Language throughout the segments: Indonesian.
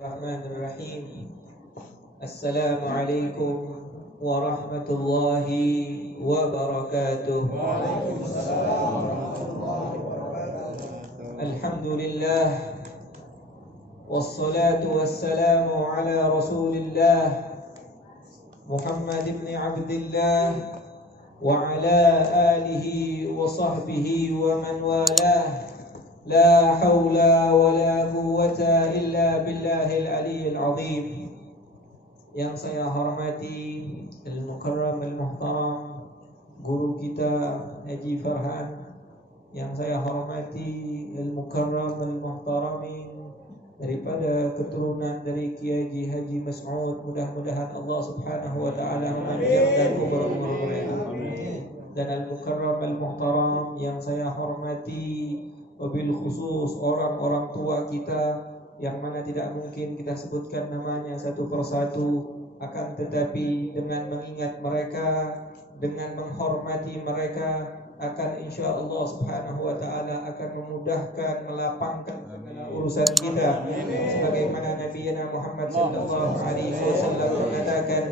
Bismillahirrahmanirrahim. Assalamualaikum warahmatullahi wabarakatuh. Waalaikumsalam warahmatullahi wabarakatuh. Alhamdulillah wassalatu wassalamu ala Rasulillah Muhammad ibn Abdillah wa ala alihi wa sahbihi wa man walah. La hawla wa la quwwata illa billahil aliyyil azim. Yang saya hormati Al-Mukarram Al-Muhtaram guru kita Haji Farhan, yang saya hormati Al-Mukarram Al-Muhtaramin daripada keturunan dari Kiai Haji Mas'ud, mudah-mudahan Allah Subhanahu wa taala memanjangkan umur mereka. Dan Al-Mukarram Al-Muhtaram yang saya hormati wabil khusus orang-orang tua kita yang mana tidak mungkin kita sebutkan namanya satu persatu, akan tetapi dengan mengingat mereka, dengan menghormati mereka, akan insya Allah Subhanahu wa ta'ala akan memudahkan, melapangkan segala urusan kita. Sebagaimana Nabi Muhammad sallallahu alaihi wasallam mengatakan,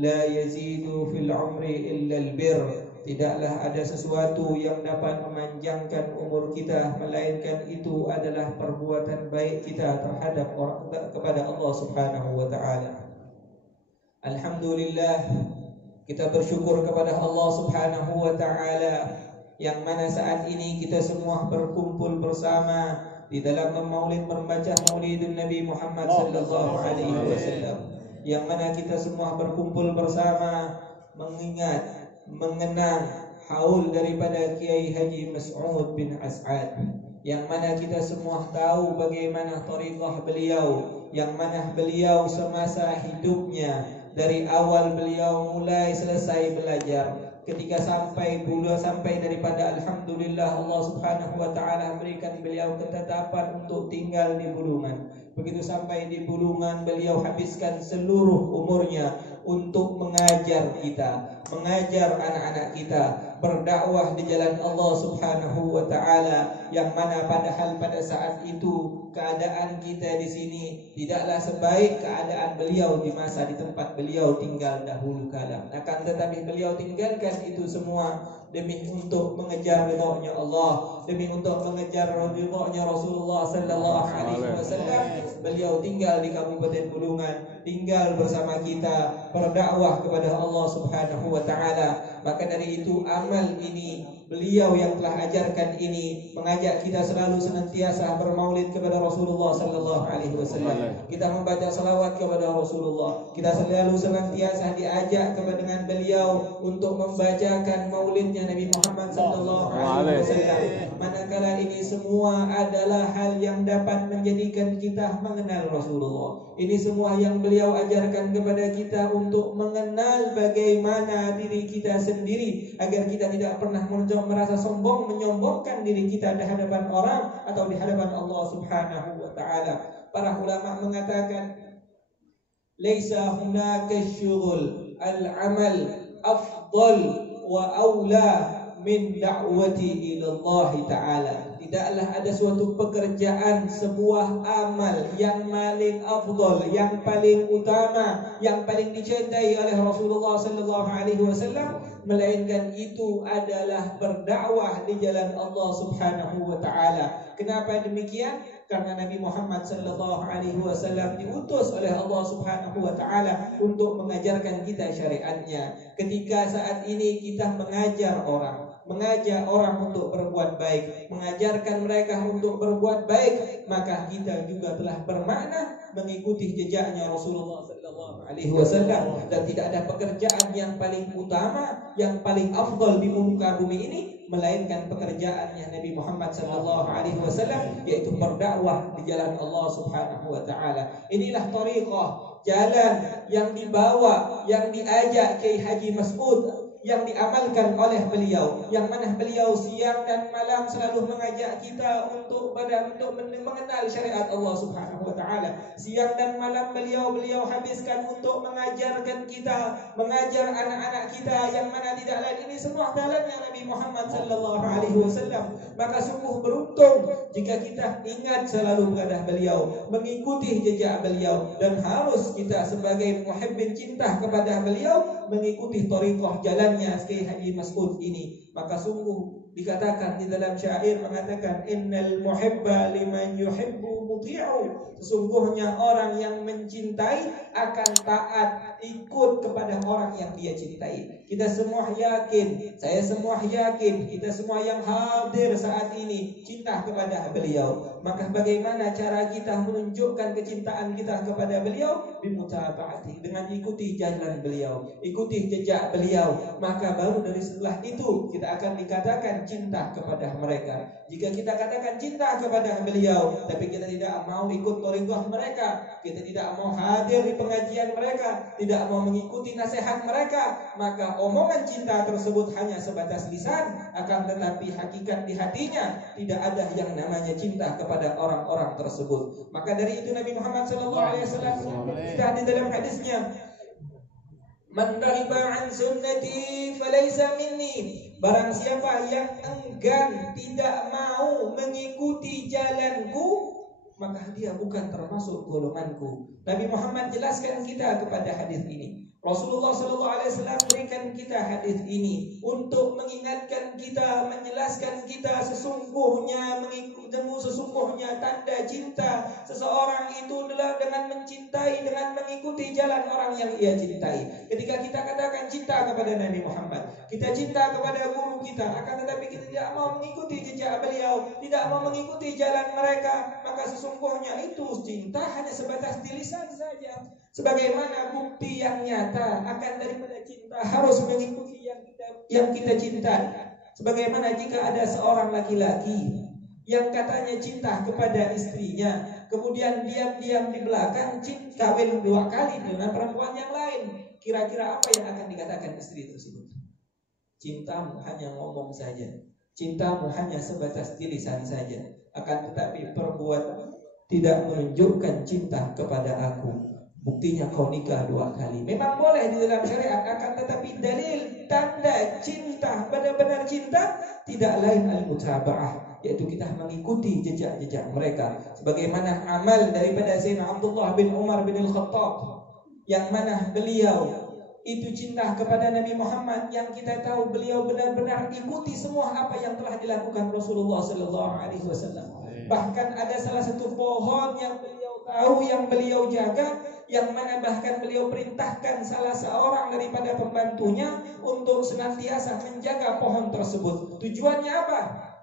la yazidu fil umri illa al-bir. Tidaklah ada sesuatu yang dapat memanjangkan umur kita, melainkan itu adalah perbuatan baik kita terhadap orang, kepada Allah Subhanahu wa taala. Alhamdulillah, kita bersyukur kepada Allah Subhanahu wa taala yang mana saat ini kita semua berkumpul bersama di dalam maulid, membaca maulidun Nabi Muhammad sallallahu alaihi wasallam, yang mana kita semua berkumpul bersama mengingat, mengenang haul daripada Kiai Haji Mas'ud bin As'ad, yang mana kita semua tahu bagaimana thariqah beliau, yang mana beliau semasa hidupnya dari awal beliau mulai selesai belajar, ketika sampai daripada alhamdulillah Allah Subhanahu wa taala berikan beliau ketetapan untuk tinggal di Bulungan. Begitu sampai di Bulungan, beliau habiskan seluruh umurnya untuk mengajar kita, mengajar anak-anak kita, berdakwah di jalan Allah Subhanahu wa taala, yang mana padahal pada saat itu keadaan kita di sini tidaklah sebaik keadaan beliau di masa di tempat beliau tinggal dahulu kala. Akan tetapi beliau tinggalkan itu semua demi untuk mengejar ridha-Nya Allah, demi untuk mengejar ridha-Nya Rasulullah sallallahu alaihi wasallam. Beliau tinggal di Kabupaten Bulungan, tinggal bersama kita, berdakwah kepada Allah Subhanahu wa taala. Maka dari itu amal ini, beliau yang telah ajarkan ini, mengajak kita selalu senantiasa bermaulid kepada Rasulullah sallallahu alaihi wasallam. Kita membaca salawat kepada Rasulullah. Kita selalu senantiasa diajak dengan beliau untuk membacakan maulidnya Nabi Muhammad sallallahu alaihi wasallam. Manakala ini semua adalah hal yang dapat menjadikan kita mengenal Rasulullah. Ini semua yang beliau ajarkan kepada kita untuk mengenal bagaimana diri kita sendiri, agar kita tidak pernah merasa sombong, menyombongkan diri kita di hadapan orang atau di hadapan Allah Subhanahu wa taala. Para ulama mengatakan, laisa hunaka syughul al-amal afdal wa aula min da'wati ila Allah taala. Tidaklah ada suatu pekerjaan, sebuah amal yang paling afdal, yang paling utama, yang paling dicintai oleh Rasulullah sallallahu alaihi wasallam, melainkan itu adalah berdakwah di jalan Allah Subhanahu wa taala. Kenapa demikian? Karena Nabi Muhammad sallallahu alaihi wasallam diutus oleh Allah Subhanahu wa taala untuk mengajarkan kita syariatnya. Ketika saat ini kita mengajak orang untuk berbuat baik, mengajarkan mereka untuk berbuat baik, maka kita juga telah bermakna mengikuti jejaknya Rasulullah sallallahu alaihi wasallam. Dan tidak ada pekerjaan yang paling utama, yang paling afdal di muka bumi ini, melainkan pekerjaannya Nabi Muhammad sallallahu alaihi wasallam, yaitu berdakwah di jalan Allah Subhanahu wa taala. Inilah thariqah, jalan yang dibawa, yang diajak Kiai Haji Mas'ud yang diamalkan oleh beliau, yang mana beliau siang dan malam selalu mengajak kita untuk mengenal syariat Allah Subhanahu wa taala. Siang dan malam beliau habiskan untuk mengajarkan kita, mengajar anak-anak kita, yang mana tidak lain ini semua dalamnya Nabi Muhammad sallallahu alaihi wasallam. Maka sungguh beruntung jika kita ingat selalu kepada beliau, mengikuti jejak beliau, dan harus kita sebagai muhibbin cinta kepada beliau mengikuti thariqah jalannya Kiai Haji Mas'ud ini. Maka sungguh dikatakan di dalam syair mengatakan innal muhibba liman yuhibbu muti'u. Sesungguhnya orang yang mencintai akan taat ikut kepada orang yang dia cintai. Kita semua yakin, saya semua yakin, kita semua yang hadir saat ini cinta kepada beliau. Maka bagaimana cara kita menunjukkan kecintaan kita kepada beliau? Bimutaba'ati, dengan ikuti jalan beliau, ikuti jejak beliau. Maka baru dari setelah itu kita akan dikatakan cinta kepada mereka. Jika kita katakan cinta kepada beliau tapi kita tidak mau ikut thariqah mereka, kita tidak mau hadir di pengajian mereka, tidak mau mengikuti nasihat mereka, maka omongan cinta tersebut hanya sebatas lisan, akan tetapi hakikat di hatinya tidak ada yang namanya cinta kepada orang-orang tersebut. Maka dari itu Nabi Muhammad SAW sudah di dalam hadisnya, man raghiba an sunnati falaysa minni. Barang siapa yang enggan, tidak mau mengikuti jalanku, maka dia bukan termasuk golonganku. Nabi Muhammad jelaskan kita kepada hadis ini. Rasulullah SAW berikan kita hadis ini untuk mengingatkan kita, menjelaskan kita sesungguhnya tanda cinta seseorang itu adalah dengan mencintai, dengan mengikuti jalan orang yang ia cintai. Ketika kita katakan cinta kepada Nabi Muhammad, kita cinta kepada guru kita, akan tetapi kita tidak mau mengikuti jejak beliau, tidak mau mengikuti jalan mereka, maka sesungguhnya itu cinta hanya sebatas di lisan saja. Sebagaimana bukti yang nyata akan daripada cinta harus mengikuti yang kita cintai. Sebagaimana jika ada seorang laki-laki yang katanya cinta kepada istrinya, kemudian diam-diam di belakang kawin 2 kali dengan perempuan yang lain, kira-kira apa yang akan dikatakan istri tersebut? Cintamu hanya ngomong saja, cintamu hanya sebatas di lisan saja, akan tetapi perbuatan tidak menunjukkan cinta kepada aku. Buktinya kau nikah 2 kali. Memang boleh di dalam syariat, akan tetapi dalil tanda cinta, benar-benar cinta, tidak lain al-mutaba'ah, yaitu kita mengikuti jejak-jejak mereka. Sebagaimana amal daripada Sayyidina Abdullah bin Umar bin Al-Khattab, yang mana beliau itu cinta kepada Nabi Muhammad, yang kita tahu beliau benar-benar ikuti semua apa yang telah dilakukan Rasulullah SAW. Bahkan ada salah satu pohon yang beliau tahu, yang beliau jaga, yang mana bahkan beliau perintahkan salah seorang daripada pembantunya untuk senantiasa menjaga pohon tersebut. Tujuannya apa?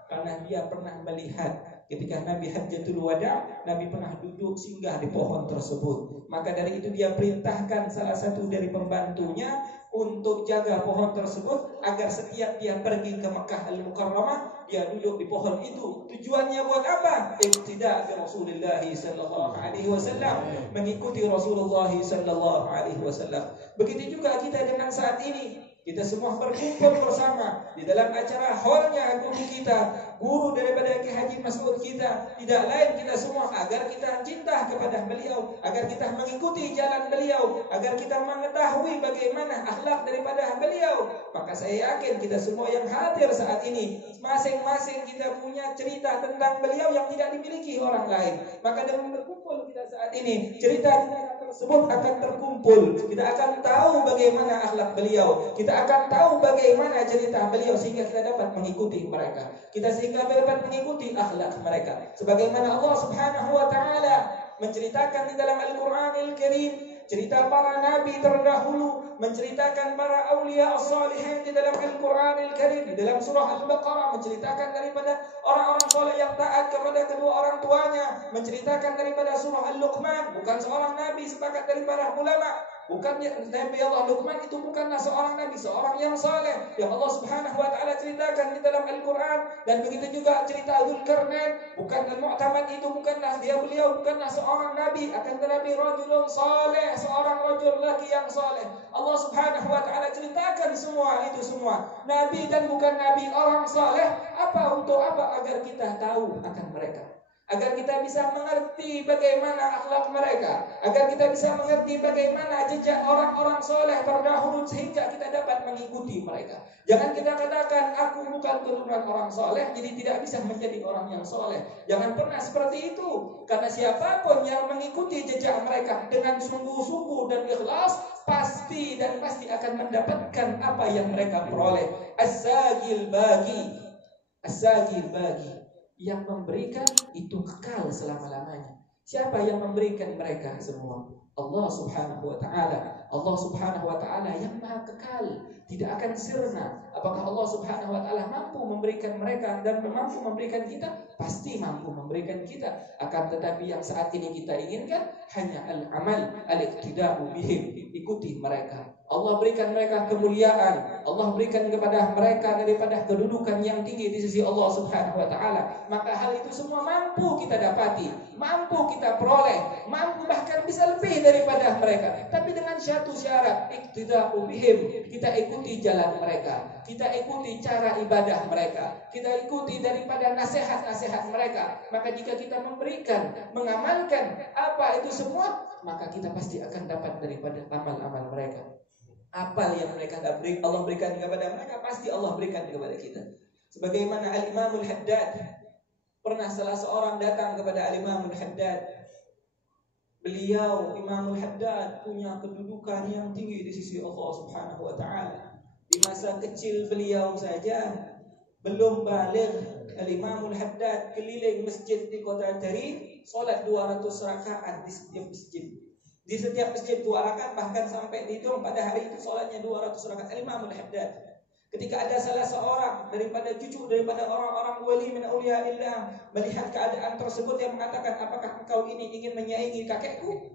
Karena dia pernah melihat ketika Nabi Hajjatul Wada, Nabi pernah duduk singgah di pohon tersebut. Maka dari itu dia perintahkan salah satu dari pembantunya untuk jaga pohon tersebut, agar setiap dia pergi ke Makkah Al-Mukarramah, dia duduk di pohon itu. Tujuannya buat apa? Iqtida bi Rasulullah sallallahu alaihi wasallam, mengikuti Rasulullah sallallahu alaihi wasallam. Begitu juga kita dengan saat ini. Kita semua berkumpul bersama di dalam acara hallnya guru kita, guru daripada Kiai Haji Mas'ud kita. Tidak lain kita semua agar kita cinta kepada beliau, agar kita mengikuti jalan beliau, agar kita mengetahui bagaimana akhlak daripada beliau. Maka saya yakin kita semua yang hadir saat ini, masing-masing kita punya cerita tentang beliau yang tidak dimiliki orang lain. Maka dengan berkumpul kita saat ini, cerita tersebut akan terkumpul. Kita akan tahu bagaimana akhlak beliau, kita akan tahu bagaimana cerita beliau, sehingga kita dapat mengikuti mereka. Kita sehingga dapat mengikuti akhlak mereka. Sebagaimana Allah Subhanahu wa taala menceritakan di dalam Al-Qur'anil Karim cerita para nabi terdahulu, menceritakan para aulia as-salihin di dalam Al-Qur'anil Karim. Di dalam surah Al-Baqarah menceritakan daripada orang-orang soleh yang taat kepada kedua orang tuanya, menceritakan daripada surah Al-Luqman, bukan seorang nabi, sepakat dari para ulama, Bukannya Nabi Allah Luqman itu bukanlah seorang nabi, seorang yang saleh yang Allah Subhanahu wa taala ceritakan di dalam Al-Qur'an, dan begitu juga cerita Dzulkarnain. Bukan Al-Mu'tamad itu bukanlah beliau bukanlah seorang nabi, akan tetapi rajulun saleh, seorang rajul laki yang saleh. Allah Subhanahu wa taala ceritakan semua itu semua. Nabi dan bukan nabi, orang saleh, untuk apa? Agar kita tahu akan mereka, agar kita bisa mengerti bagaimana akhlak mereka, agar kita bisa mengerti bagaimana jejak orang-orang soleh terdahulu, sehingga kita dapat mengikuti mereka. Jangan kita katakan aku bukan keturunan orang soleh, jadi tidak bisa menjadi orang yang soleh. Jangan pernah seperti itu, karena siapapun yang mengikuti jejak mereka dengan sungguh-sungguh dan ikhlas, pasti akan mendapatkan apa yang mereka peroleh. As-sagil bagi yang memberikan itu kekal selama-lamanya. Siapa yang memberikan mereka semua? Allah Subhanahu wa taala. Allah Subhanahu wa taala yang maha kekal, tidak akan sirna. Apakah Allah Subhanahu wa taala mampu memberikan mereka dan mampu memberikan kita? Pasti mampu memberikan kita. Akan tetapi yang saat ini kita inginkan hanya al-amal, al-iqtida'u bihim, ikuti mereka. Allah berikan mereka kemuliaan, Allah berikan kepada mereka daripada kedudukan yang tinggi di sisi Allah Subhanahu wa taala. Maka hal itu semua mampu kita dapati, mampu kita peroleh, mampu bahkan bisa lebih daripada mereka. Tapi dengan satu syarat, iqtida'u bihim, kita ikuti jalan mereka, kita ikuti cara ibadah mereka, kita ikuti daripada nasihat-nasihat mereka. Maka jika kita memberikan, mengamalkan apa itu semua, maka kita pasti akan dapat daripada amal-amal mereka. Apa yang mereka Allah berikan kepada mereka, pasti Allah berikan kepada kita. Sebagaimana Al-Imamul Haddad, pernah salah seorang datang kepada Al-Imamul Haddad. Beliau Imamul Haddad punya kedudukan yang tinggi di sisi Allah Subhanahu wa taala. Di masa kecil beliau saja belum baligh, Al-Imamul Haddad keliling masjid di kota Tari, salat 200 rakaat di setiap masjid. Di setiap masjid 2 rakaat, bahkan sampai dihitung pada hari itu salatnya 200 rakaat. Al-Imamul Haddad. Ketika ada salah seorang daripada orang-orang wali min auliyaillah melihat keadaan tersebut, yang mengatakan, apakah engkau ini ingin menyaingi kakekku?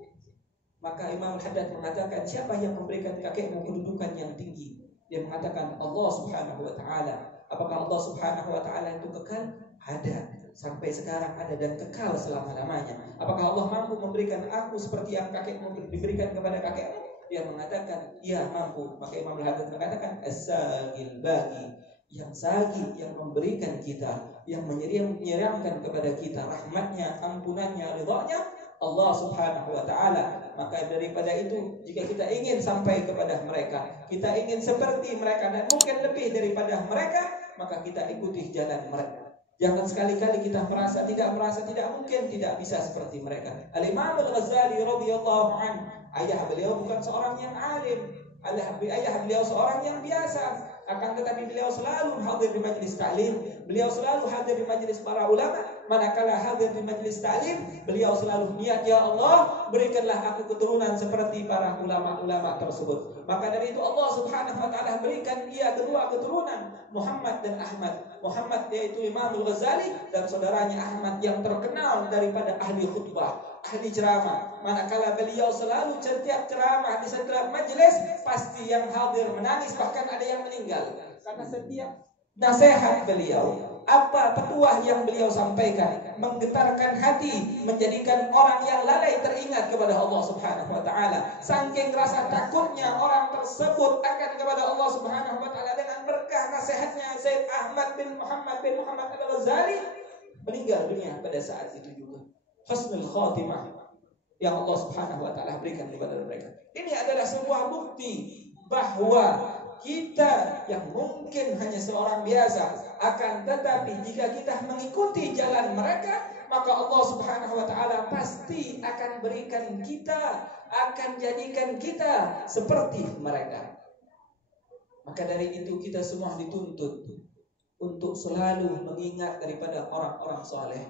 Maka Imam Haddad mengatakan, siapa yang memberikan kakekmu kedudukan yang tinggi? Dia mengatakan, Allah Subhanahu wa taala. Apakah Allah Subhanahu wa taala itu kekal? Ada, sampai sekarang ada dan kekal selama-lamanya. Apakah Allah mampu memberikan aku seperti yang kakekmu diberikan kepada kakekmu? Dia mengatakan, iya mampu. Maka Imam Al-Haddad mengatakan, as-sagil bagi, yang sagi, yang memberikan kita, yang menyiramkan kepada kita rahmatnya, ampunannya, ridhanya, Allah Subhanahu wa ta'ala. Maka daripada itu, jika kita ingin sampai kepada mereka, kita ingin seperti mereka dan mungkin lebih daripada mereka, maka kita ikuti jalan mereka. Jangan sekali-kali kita merasa tidak mungkin, tidak bisa seperti mereka. Al-Imam Al-Ghazali radhiyallahu anhu, ayah beliau bukan seorang yang alim, ayah beliau seorang yang biasa, akan tetapi beliau selalu hadir di majlis ta'lim, beliau selalu hadir di majlis para ulama. Manakala hadir di majlis ta'lim, beliau selalu niat, ya Allah, berikanlah aku keturunan seperti para ulama-ulama tersebut. Maka dari itu Allah Subhanahu wa taala berikan dia kedua keturunan, Muhammad dan Ahmad. Muhammad yaitu Imam Al-Ghazali, dan saudaranya Ahmad yang terkenal daripada ahli khutbah, ahli ceramah. Manakala beliau selalu setiap ceramah di setiap majelis, pasti yang hadir menangis, bahkan ada yang meninggal. Karena setiap nasihat beliau, apa petuah yang beliau sampaikan, menggetarkan hati, menjadikan orang yang lalai teringat kepada Allah Subhanahu wa taala. Saking rasa takutnya orang tersebut akan kepada Allah Subhanahu wa taala, dengan berkah nasihatnya Sayyid Ahmad bin Muhammad Al-Ghazali, meninggal dunia pada saat itu juga. Husnul khatimah yang Allah Subhanahu wa taala berikan kepada mereka. Ini adalah sebuah bukti bahwa kita yang mungkin hanya seorang biasa, akan tetapi jika kita mengikuti jalan mereka, maka Allah Subhanahu wa taala pasti akan berikan kita, akan jadikan kita seperti mereka. Maka dari itu kita semua dituntut untuk selalu mengingat daripada orang-orang soleh.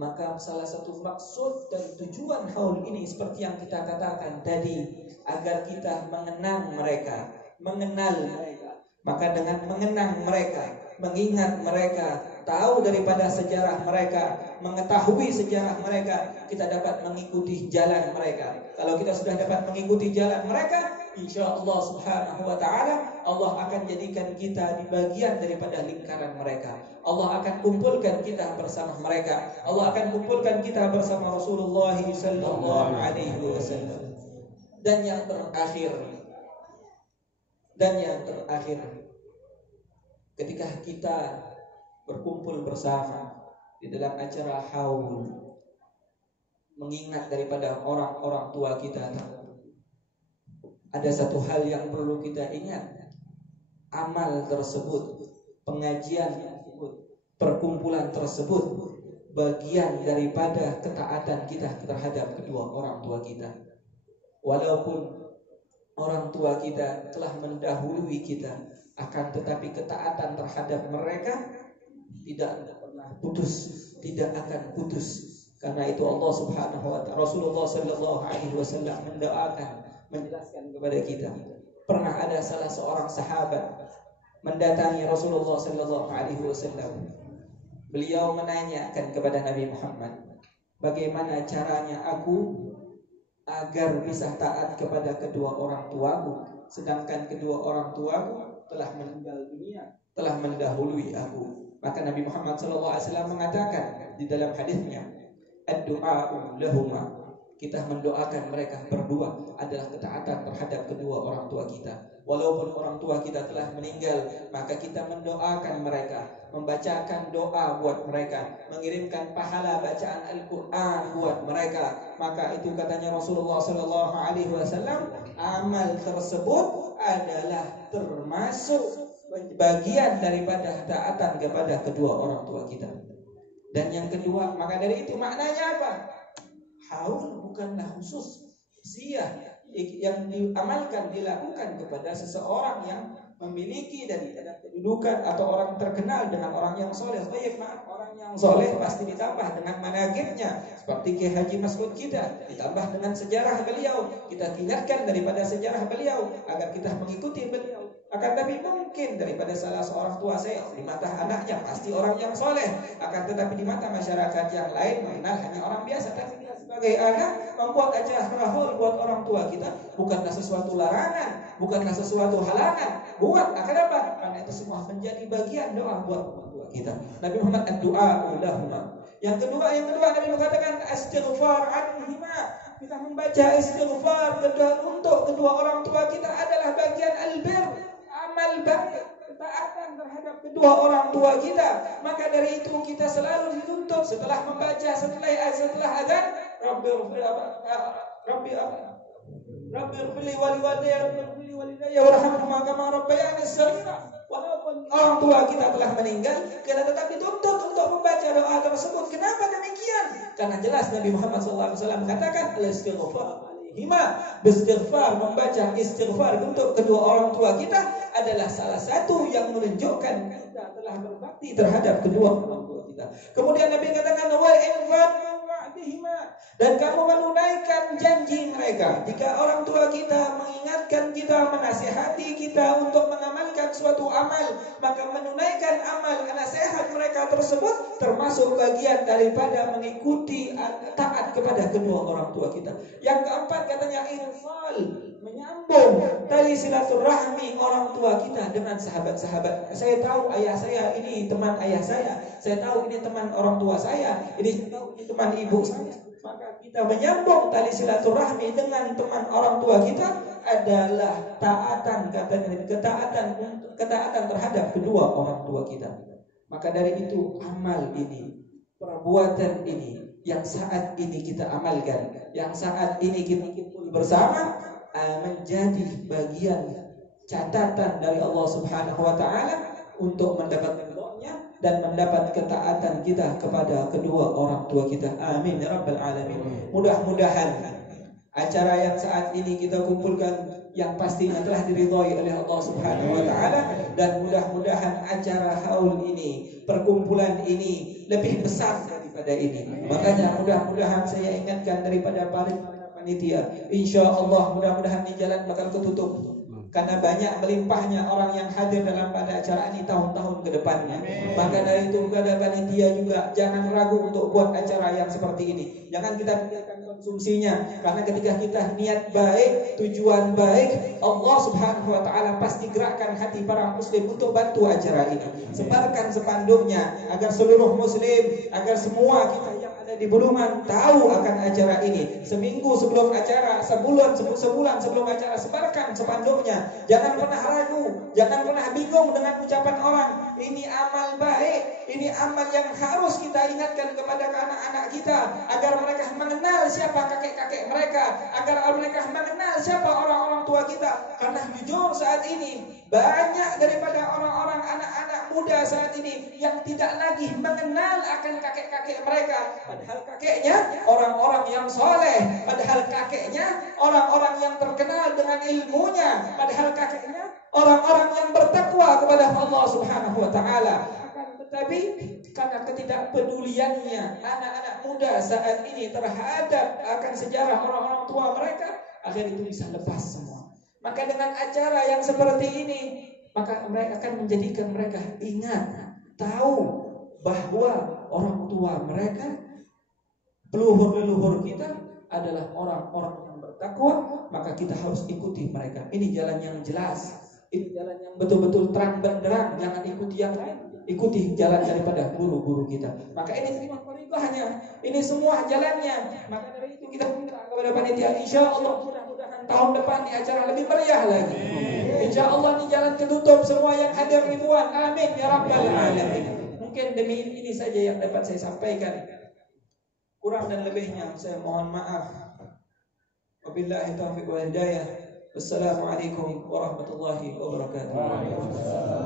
Maka salah satu maksud dan tujuan haul ini seperti yang kita katakan tadi, agar kita mengenang mereka, mengenal mereka. Maka dengan mengenang mereka, mengingat mereka, tahu daripada sejarah mereka, mengetahui sejarah mereka, kita dapat mengikuti jalan mereka. Kalau kita sudah dapat mengikuti jalan mereka, insya Allah subhanahu wa ta'ala, Allah akan jadikan kita di bagian daripada lingkaran mereka. Allah akan kumpulkan kita bersama mereka. Allah akan kumpulkan kita bersama Rasulullah sallallahu alaihi wasallam. Dan yang terakhir, ketika kita berkumpul bersama di dalam acara haul, mengingat daripada orang-orang tua kita, ada satu hal yang perlu kita ingat. Amal tersebut, pengajian tersebut, perkumpulan tersebut bagian daripada ketaatan kita terhadap kedua orang tua kita. Walaupun orang tua kita telah mendahului kita, akan tetapi ketaatan terhadap mereka tidak pernah putus, tidak akan putus. Karena itu Allah subhanahu wa ta'ala, Rasulullah sallallahu alaihi wasallam mendoakan, menjelaskan kepada kita. Pernah ada salah seorang sahabat mendatangi Rasulullah sallallahu alaihi wasallam. Beliau menanyakan kepada Nabi Muhammad, bagaimana caranya aku agar bisa taat kepada kedua orang tuaku, sedangkan kedua orang tuaku telah meninggal dunia, telah mendahului aku. Maka Nabi Muhammad SAW mengatakan di dalam hadisnya, ad-du'a'u lahuma, kita mendoakan mereka berdua adalah ketaatan terhadap kedua orang tua kita. Walaupun orang tua kita telah meninggal, maka kita mendoakan mereka, membacakan doa buat mereka, mengirimkan pahala bacaan Al-Quran buat mereka. Maka itu katanya Rasulullah SAW, amal tersebut adalah termasuk bagian daripada taatan kepada kedua orang tua kita. Dan yang kedua, maka dari itu maknanya apa? Haul bukanlah khusus siyah yang diamalkan, dilakukan kepada seseorang yang memiliki dan kedudukan atau orang terkenal dengan orang yang soleh. Orang yang soleh pasti ditambah dengan manaqibnya, seperti Kiai Haji Mas'ud kita, ditambah dengan sejarah beliau, kita ingatkan daripada sejarah beliau agar kita mengikuti beliau. Akan tapi mungkin daripada salah seorang tua saya, di mata anaknya pasti orang yang soleh, akan tetapi di mata masyarakat yang lain mengenal hanya orang biasa. Tapi dia sebagai anak membuat acara haul buat orang tua kita bukanlah sesuatu larangan, bukanlah sesuatu halangan. Buat, akan apa? Karena itu semua menjadi bagian doa buat orang tua kita. Nabi Muhammad ad-du'a lahuma. Yang kedua Nabi mengatakan istighfar anhuma. Kita membaca istighfar untuk kedua orang tua kita adalah bagian albir, amal baik, ketaatan terhadap kedua orang tua kita. Maka dari itu kita selalu dituntut setelah membaca, setelah azan, Rabbi ighfirli wa liwalidayya warhamhuma kama rabbayani shaghira. Walaupun orang tua kita telah meninggal, kita tetap dituntut untuk membaca doa tersebut. Kenapa demikian? Karena jelas Nabi Muhammad SAW katakan al-istighfar beristighfar, membaca istighfar untuk kedua orang tua kita adalah salah satu yang menunjukkan kita telah berbakti terhadap kedua orang tua kita. Kemudian Nabi katakan wal infaq dan kamu menunaikan janji mereka. Jika orang tua kita mengingatkan kita, menasihati kita untuk mengamalkan suatu amal, maka menunaikan amal nasihat mereka tersebut termasuk bagian daripada mengikuti taat kepada kedua orang tua kita. Yang keempat katanya infal, menyambung tali silaturahmi orang tua kita dengan sahabat-sahabat. Saya tahu ayah saya ini teman ayah saya tahu ini teman orang tua saya, ini teman ibu saya. Maka kita menyambung tali silaturahmi dengan teman orang tua kita adalah taatan, katanya ketaatan terhadap kedua orang tua kita. Maka dari itu amal ini, perbuatan ini yang saat ini kita amalkan, yang saat ini kita kumpul bersama menjadi bagian catatan dari Allah Subhanahu wa taala untuk mendapatkan ridhonya dan mendapat ketaatan kita kepada kedua orang tua kita. Amin ya rabbal alamin. Mudah-mudahan acara yang saat ini kita kumpulkan yang pastinya telah diridhai oleh Allah Subhanahu wa taala, dan mudah-mudahan acara haul ini, perkumpulan ini lebih besar daripada ini. Makanya mudah-mudahan saya ingatkan daripada para panitia, insyaallah mudah-mudahan di jalan bakal ketutup. karena banyak melimpahnya orang yang hadir dalam pada acara ini tahun-tahun ke depannya. Maka dari itu kepada panitia juga jangan ragu untuk buat acara yang seperti ini. Jangan kita biarkan konsumsinya, karena ketika kita niat baik, tujuan baik, Allah Subhanahu wa taala pasti gerakkan hati para muslim untuk bantu acara ini. Sebarkan spanduknya agar seluruh muslim, agar semua kita yang ada di Bulungan tahu akan acara ini. Seminggu sebelum acara, sebulan sebelum acara, sebarkan spanduknya. Jangan pernah ragu, jangan pernah bingung dengan ucapan orang. Ini amal baik, ini amal yang harus kita ingatkan kepada anak-anak kita agar mereka mengenal siapa kakek-kakek mereka, agar mereka mengenal siapa orang-orang tua kita. Karena jujur saat ini banyak daripada orang-orang anak-anak muda saat ini yang tidak lagi mengenal akan kakek-kakek mereka. Padahal kakeknya orang-orang yang soleh, padahal kakeknya orang-orang yang terkenal dengan ilmunya, padahal kakeknya orang-orang yang bertakwa kepada Allah Subhanahu wa taala. Akan tetapi karena ketidakpeduliannya anak-anak muda saat ini terhadap akan sejarah orang-orang tua mereka, akhirnya itu bisa lepas semua. Maka dengan acara yang seperti ini, maka mereka akan menjadikan mereka ingat, tahu bahwa orang tua mereka, leluhur-leluhur kita adalah orang-orang yang bertakwa, maka kita harus ikuti mereka. Ini jalan yang jelas, ini jalan yang betul-betul terang benderang. Jangan ikuti yang lain, ikuti jalan daripada guru-guru kita. Maka ini semua perintahnya, ini semua jalannya. Maka dari itu kita minta kepada panitia, insya Allah mudah-mudahan tahun depan di acara lebih meriah lagi. Insya Allah di jalan ketutup, semua yang hadir ribuan. Amin ya rabbal alamin. Mungkin demi ini saja yang dapat saya sampaikan. Kurang dan lebihnya saya mohon maaf. Wabillahi taufiq wal hidayah. Wassalamualaikum warahmatullahi wabarakatuh.